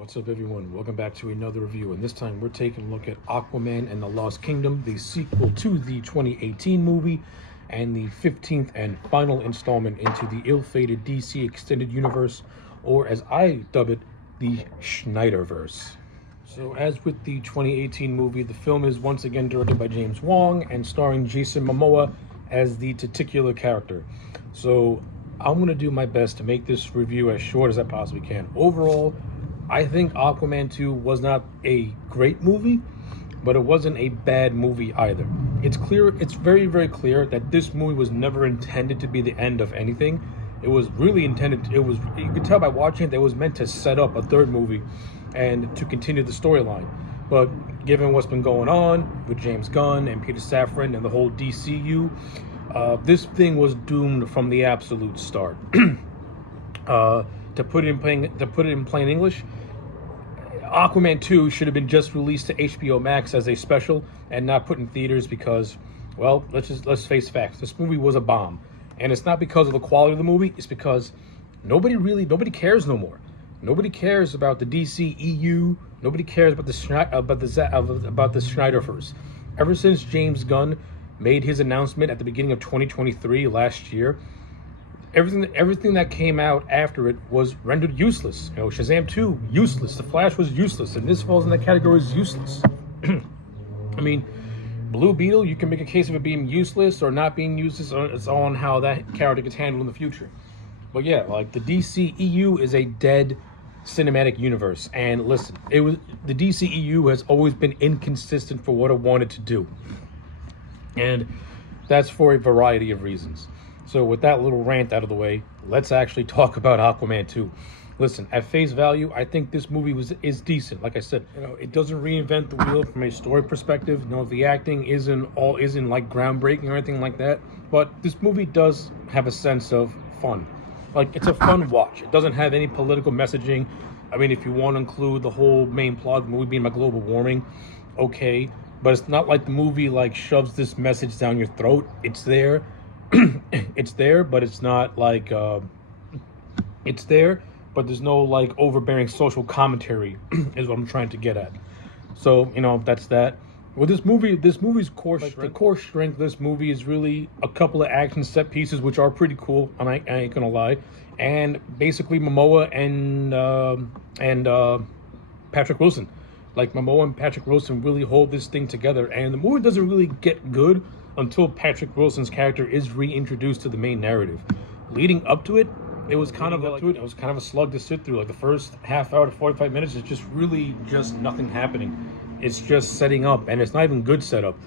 What's up, everyone? Welcome back to another review, and this time we're taking a look at Aquaman and the Lost Kingdom, the sequel to the 2018 movie and the 15th and final installment into the ill-fated DC Extended Universe, or as I dub it, the Snyderverse. So as with the 2018 movie, the film is once again directed by James Wong and starring Jason Momoa as the titular character. So I'm going to do my best to make this review as short as I possibly can. Overall, I think Aquaman 2 was not a great movie, but it wasn't a bad movie either. It's very, very clear that this movie was never intended to be the end of anything. It was really intended, you could tell by watching it that it was meant to set up a third movie and to continue the storyline. But given what's been going on with James Gunn and Peter Safran and the whole DCU, this thing was doomed from the absolute start. To put it in plain English, Aquaman 2 should have been just released to HBO Max as a special and not put in theaters because, well, let's face facts. This movie was a bomb, and it's not because of the quality of the movie. It's because nobody cares no more. Nobody cares about the DCEU. Nobody cares about the Snyderverse. Ever since James Gunn made his announcement at the beginning of 2023 last year, everything that came out after it was rendered useless. You know, Shazam 2, useless. The Flash was useless, and this falls in that category as useless. I mean, Blue Beetle, you can make a case of it being useless or not being useless. It's all on how that character gets handled in the future. But yeah, like, the DCEU is a dead cinematic universe. And listen, the DCEU has always been inconsistent for what it wanted to do. And that's for a variety of reasons. So with that little rant out of the way, let's actually talk about Aquaman 2. Listen, at face value, I think this movie is decent. Like I said, it doesn't reinvent the wheel from a story perspective. The acting isn't like groundbreaking or anything like that. But this movie does have a sense of fun. Like, it's a fun watch. It doesn't have any political messaging. I mean, if you want to include the whole main plot of the movie being about global warming, okay. But it's not like the movie shoves this message down your throat. It's there. It's there, but it's not like it's there, but there's no overbearing social commentary is what I'm trying to get at. So that's that. Well, this movie's core strength. This movie is really a couple of action set pieces which are pretty cool. I ain't gonna lie, and basically Momoa and Patrick Wilson. Like, Momoa and Patrick Wilson really hold this thing together, and the movie doesn't really get good until Patrick Wilson's character is reintroduced to the main narrative. Leading up to it, it was kind of a slug to sit through. Like, the first half hour to 45 minutes is just nothing happening. It's just setting up, and it's not even good setup.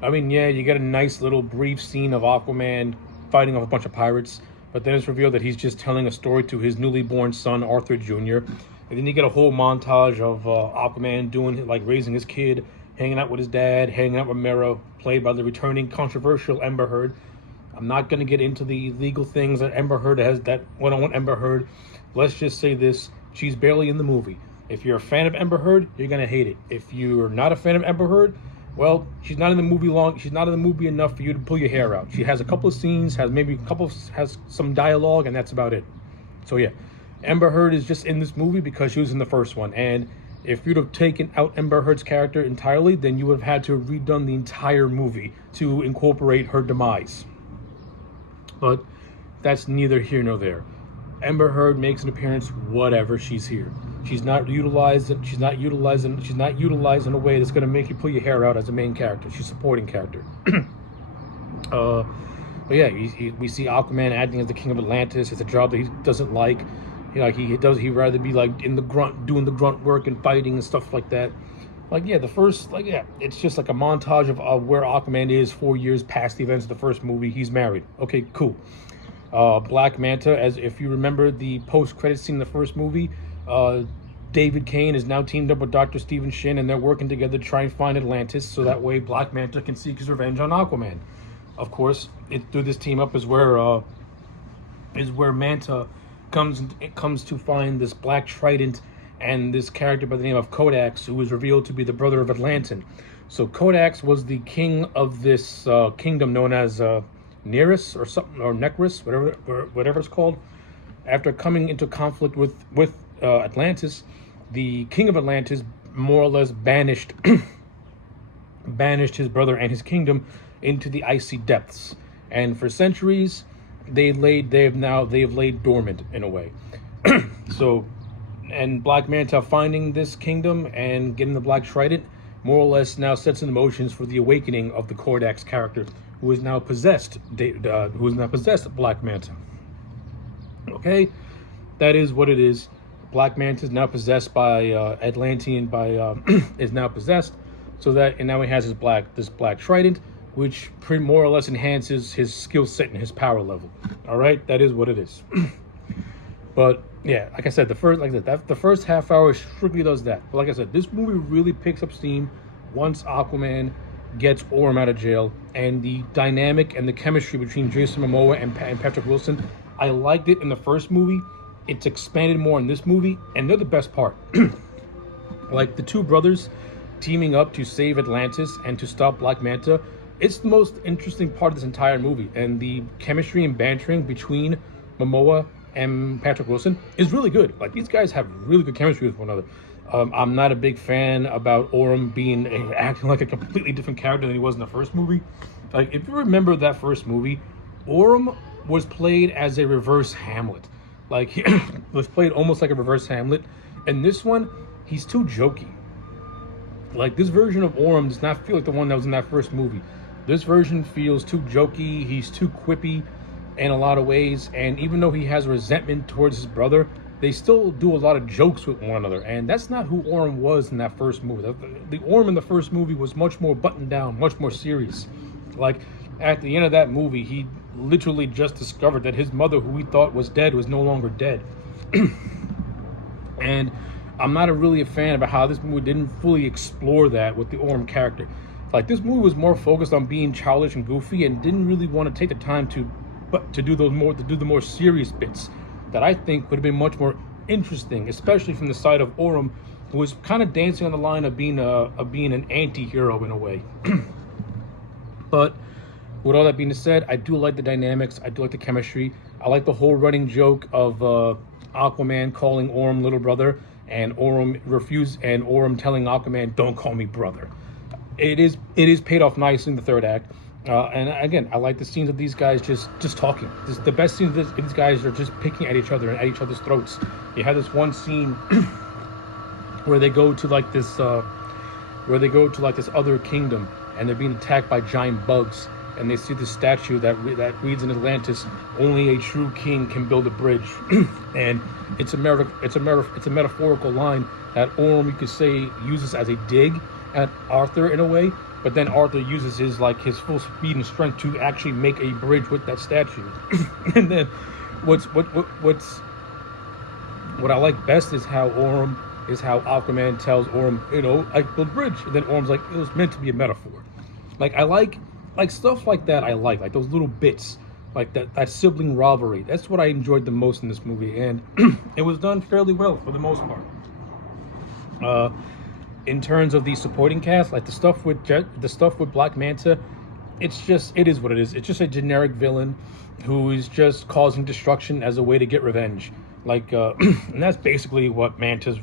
I mean, yeah, you get a nice little brief scene of Aquaman fighting off a bunch of pirates, but then it's revealed that he's just telling a story to his newly born son, Arthur Jr., and then you get a whole montage of Aquaman raising his kid, hanging out with his dad, hanging out with Mera, played by the returning controversial Amber Heard. I'm not going to get into the legal things that Amber Heard has, that went on with Amber Heard. Let's just say this: she's barely in the movie. If you're a fan of Amber Heard, you're going to hate it. If you're not a fan of Amber Heard, well, she's not in the movie long. She's not in the movie enough for you to pull your hair out. She has a couple of scenes, has some dialogue, and that's about it. So yeah, Amber Heard is just in this movie because she was in the first one. And if you'd have taken out Amber Heard's character entirely, then you would have had to have redone the entire movie to incorporate her demise. But that's neither here nor there. Amber Heard makes an appearance, whatever, she's here. She's not utilized in a way that's going to make you pull your hair out as a main character. She's a supporting character. But yeah, we see Aquaman acting as the king of Atlantis. It's a job that he doesn't like. He'd rather be doing the grunt work and fighting and stuff like that. It's just like a montage of where Aquaman is 4 years past the events of the first movie. He's married. Okay, cool. Black Manta, as if you remember the post-credit scene in the first movie, David Kane is now teamed up with Dr. Stephen Shin, and they're working together to try and find Atlantis, so that way Black Manta can seek his revenge on Aquaman. Of course, through this team up is where Manta comes to find this Black Trident and this character by the name of Kodax, who is revealed to be the brother of Atlantin. So Kodax was the king of this kingdom known as Nereus or something, or Necrus, whatever it's called. After coming into conflict with Atlantis, the king of Atlantis more or less banished banished his brother and his kingdom into the icy depths, and for centuries they have laid dormant in a way. So, and Black Manta finding this kingdom and getting the Black Trident more or less now sets in motions for the awakening of the Kordax character, who is now possessed Black Manta. Okay, that is what it is. Black Manta is now possessed by Atlantean is now possessed, so that, and now he has this black trident, which more or less enhances his skill set and his power level. All right, that is what it is. But yeah, like I said, the first half hour strictly does that. But like I said, this movie really picks up steam once Aquaman gets Orm out of jail, and the dynamic and the chemistry between Jason Momoa and Patrick Wilson. I liked it in the first movie. It's expanded more in this movie, and they're the best part. Like the two brothers teaming up to save Atlantis and to stop Black Manta. It's the most interesting part of this entire movie, and the chemistry and bantering between Momoa and Patrick Wilson is really good. Like, these guys have really good chemistry with one another. I'm not a big fan about Orm acting like a completely different character than he was in the first movie. Like, if you remember that first movie, Orm was played as a reverse Hamlet. Like, he was played almost like a reverse Hamlet. And this one, he's too jokey. Like, this version of Orm does not feel like the one that was in that first movie. This version feels too jokey. He's too quippy in a lot of ways. And even though he has resentment towards his brother, they still do a lot of jokes with one another. And that's not who Orm was in that first movie. The Orm in the first movie was much more buttoned down, much more serious. Like, at the end of that movie, he literally just discovered that his mother, who he thought was dead, was no longer dead. And I'm not really a fan about how this movie didn't fully explore that with the Orm character. Like, this movie was more focused on being childish and goofy, and didn't really want to take the time to do the more serious bits that I think would have been much more interesting, especially from the side of Orm, who was kind of dancing on the line of being an anti-hero in a way. But with all that being said, I do like the dynamics. I do like the chemistry. I like the whole running joke of Aquaman calling Orm little brother, and Orm telling Aquaman, "Don't call me brother." It is paid off nicely in the third act. And again, I like the scenes of these guys just talking. The best scenes of these guys are just picking at each other and at each other's throats. You have this one scene where they go to like this other kingdom, and they're being attacked by giant bugs. And they see the statue that reads in Atlantis, "Only a true king can build a bridge." And it's a metaphorical line that Orm, you could say, uses as a dig at Arthur in a way. But then Arthur uses his full speed and strength to actually make a bridge with that statue. And then what I like best is how Aquaman tells Orm, "I build a bridge." And then Orm's like, "It was meant to be a metaphor." Like, I like stuff like that. I like those little bits, like that sibling rivalry. That's what I enjoyed the most in this movie, and it was done fairly well for the most part. In terms of the supporting cast, like the stuff with Black Manta, it is what it is. It's just a generic villain who is just causing destruction as a way to get revenge. Like, and that's basically what Manta.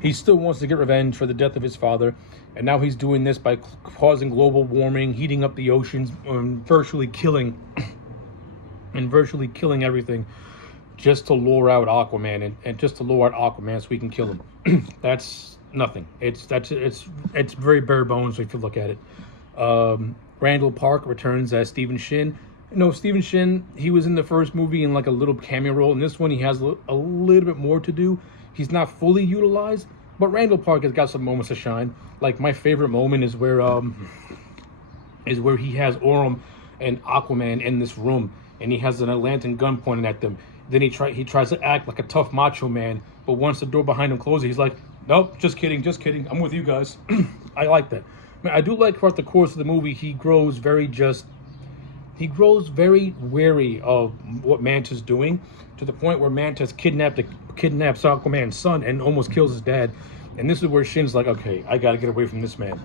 He still wants to get revenge for the death of his father, and now he's doing this by causing global warming, heating up the oceans, virtually killing everything, just to lure out Aquaman and just to lure out Aquaman so we can kill him. That's nothing. It's very bare bones if you look at it. Randall Park returns as Stephen Shin. Stephen Shin, he was in the first movie in like a little cameo role. In this one, he has a little bit more to do. He's not fully utilized, but Randall Park has got some moments to shine. Like, my favorite moment is where he has Orm and Aquaman in this room, and he has an Atlantean gun pointing at them. Then he tries to act like a tough macho man, but once the door behind him closes, he's like, "Nope, just kidding. I'm with you guys." I like that. I do like throughout the course of the movie, he grows very wary of what Manta's doing, to the point where Manta's kidnaps Aquaman's son and almost kills his dad. And this is where Shin's like, "Okay, I gotta get away from this man."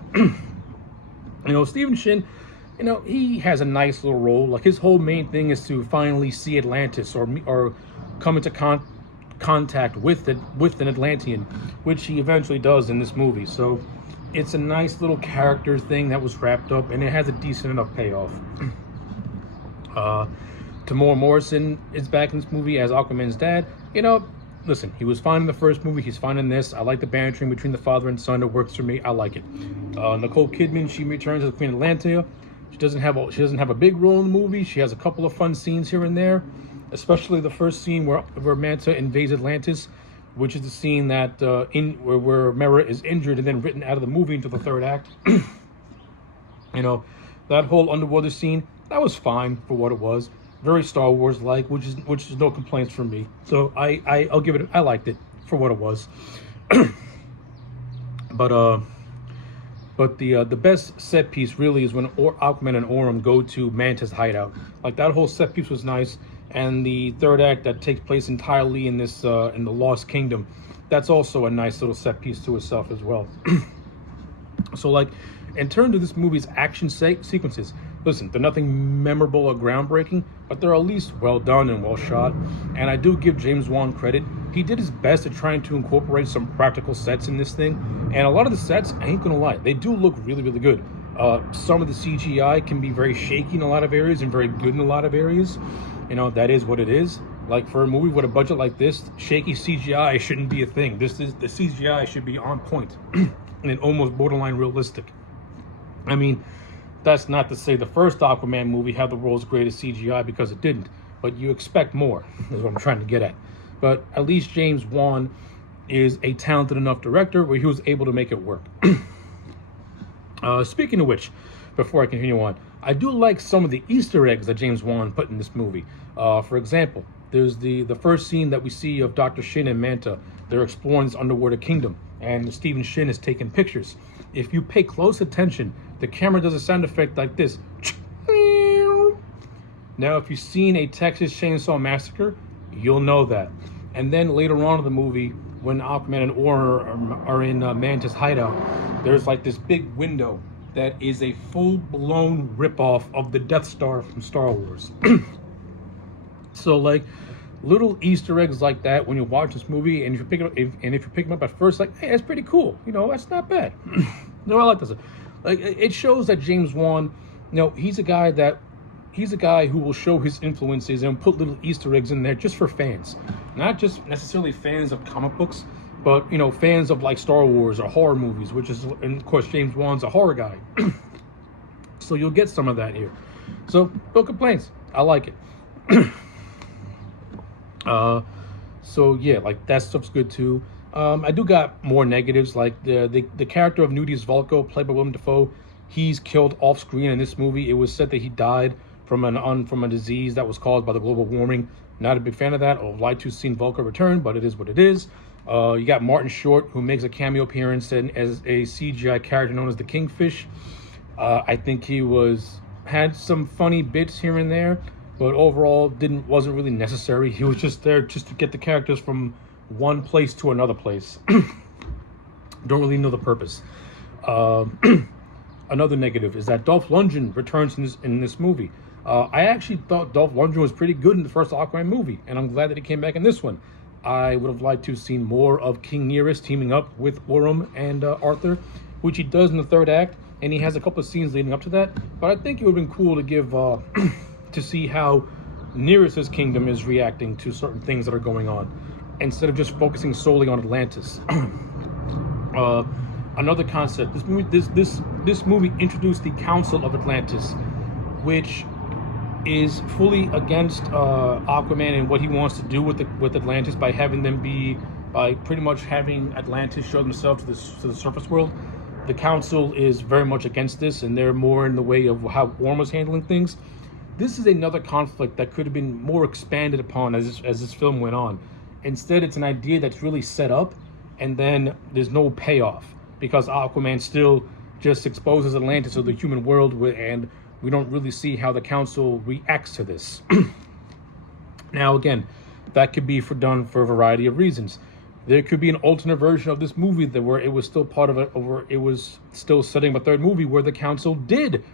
Stephen Shin, he has a nice little role. Like, his whole main thing is to finally see Atlantis or come into contact with an Atlantean, which he eventually does in this movie. So it's a nice little character thing that was wrapped up, and it has a decent enough payoff. Tamora Morrison is back in this movie as Aquaman's dad. You know, listen, he was fine in the first movie. He's fine in this. I like the bantering between the father and son. It works for me. I like it. Nicole Kidman, she returns as Queen Atlantea. She doesn't have a big role in the movie. She has a couple of fun scenes here and there, especially the first scene where Manta invades Atlantis, which is the scene that where Mera is injured and then written out of the movie into the third act. You know, that whole underwater scene, that was fine for what it was. Very Star Wars like, which is no complaints from me. So I'll give it. I liked it for what it was. But the best set piece really is when Aquaman and Orm go to Manta's hideout. Like, that whole set piece was nice, and the third act that takes place entirely in this in the Lost Kingdom, that's also a nice little set piece to itself as well. So, like, in terms of this movie's action sequences, listen, they're nothing memorable or groundbreaking, but they're at least well done and well shot. And I do give James Wan credit. He did his best at trying to incorporate some practical sets in this thing. And a lot of the sets, I ain't gonna lie, they do look really, really good. Some of the CGI can be very shaky in a lot of areas and very good in a lot of areas. You know, that is what it is. Like, for a movie with a budget like this, shaky CGI shouldn't be a thing. The CGI should be on point and almost borderline realistic. I mean, that's not to say the first Aquaman movie had the world's greatest CGI, because it didn't. But you expect more, is what I'm trying to get at. But at least James Wan is a talented enough director where he was able to make it work. Speaking of which, before I continue on, I do like some of the Easter eggs that James Wan put in this movie. For example, there's the first scene that we see of Dr. Shin and Manta. They're exploring this underwater kingdom, and Stephen Shin is taking pictures. If you pay close attention, the camera does a sound effect like this. Now, if you've seen a Texas Chainsaw Massacre, you'll know that. And then later on in the movie, when Aquaman and Orm are in Manta's hideout, there's like this big window that is a full-blown ripoff of the Death Star from Star Wars. So, like, little Easter eggs like that when you watch this movie, and if you pick them up at first, like, hey, that's pretty cool. You know, that's not bad. No, I like this. Like, it shows that James Wan, you know, he's a guy who will show his influences and put little Easter eggs in there just for fans. Not just necessarily fans of comic books, but, you know, fans of, like, Star Wars or horror movies, which is, and of course, James Wan's a horror guy. So you'll get some of that here. So, no complaints. I like it. So yeah, like, that stuff's good too. I do got more negatives, like the character of Nudis Volko, played by Willem Dafoe. He's killed off screen in this movie. It was said that he died from a disease that was caused by the global warming. Not a big fan of that. I would like to have seen Volko return, but it is what it is. You got Martin Short, who makes a cameo appearance as a CGI character known as the Kingfish. I think he had some funny bits here and there, but overall wasn't really necessary. He was just there just to get the characters from one place to another place. Don't really know the purpose. Another negative is that Dolph Lundgren returns in this movie. I actually thought Dolph Lundgren was pretty good in the first Aquaman movie, and I'm glad that he came back in this one. I would have liked to have seen more of King Nereus teaming up with Orm and Arthur, which he does in the third act, and he has a couple of scenes leading up to that. But I think it would have been cool to give to see how Nereus's kingdom is reacting to certain things that are going on, instead of just focusing solely on Atlantis. Another concept. This movie introduced the Council of Atlantis, which is fully against Aquaman and what he wants to do with Atlantis by pretty much having Atlantis show themselves to the surface world. The Council is very much against this, and they're more in the way of how Orm was handling things. This is another conflict that could have been more expanded upon as this film went on. Instead, it's an idea that's really set up, and then there's no payoff, because Aquaman still just exposes Atlantis to the human world, and we don't really see how the Council reacts to this. Now, again, that could be done for a variety of reasons. There could be an alternate version of this movie where it was still part of it, or it was still setting up a third movie where the Council did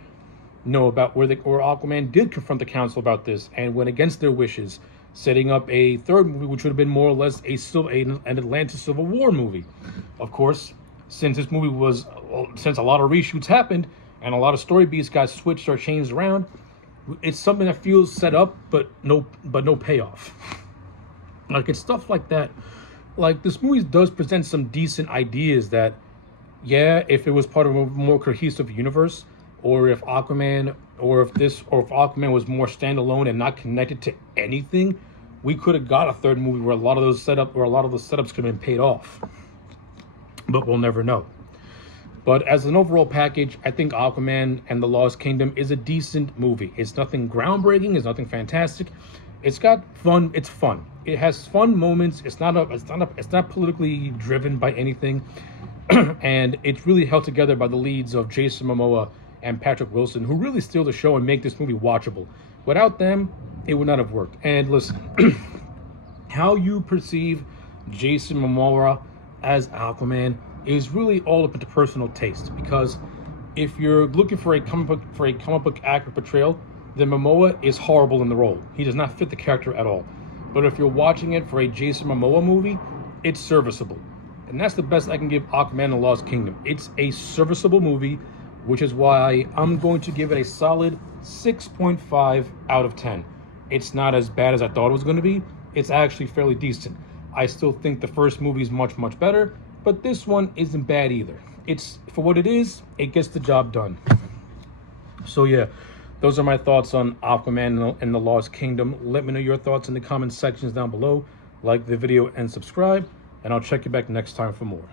know about, or Aquaman did confront the Council about this and went against their wishes. setting up a third movie, which would have been more or less an Atlantis Civil War movie. Of course, since a lot of reshoots happened and a lot of story beats got switched or changed around, it's something that feels set up, but no payoff. Like, it's stuff like that. Like, this movie does present some decent ideas that, yeah, if it was part of a more cohesive universe, or if Aquaman was more standalone and not connected to anything, we could have got a third movie where a lot of those setups could have been paid off. But we'll never know. But as an overall package, I think Aquaman and the Lost Kingdom is a decent movie. It's nothing groundbreaking. It's nothing fantastic. It's got fun. It's fun. It has fun moments. It's not politically driven by anything, and it's really held together by the leads of Jason Momoa and Patrick Wilson, who really steal the show and make this movie watchable. Without them, it would not have worked. And listen, how you perceive Jason Momoa as Aquaman is really all up to personal taste, because if you're looking for a comic book accurate portrayal, then Momoa is horrible in the role. He does not fit the character at all. But if you're watching it for a Jason Momoa movie, it's serviceable. And that's the best I can give Aquaman and the Lost Kingdom. It's a serviceable movie, which is why I'm going to give it a solid 6.5 out of 10. It's not as bad as I thought it was going to be. It's actually fairly decent. I still think the first movie is much, much better, but this one isn't bad either. It's, for what it is, it gets the job done. So yeah, those are my thoughts on Aquaman and the Lost Kingdom. Let me know your thoughts in the comment sections down below. Like the video and subscribe, and I'll check you back next time for more.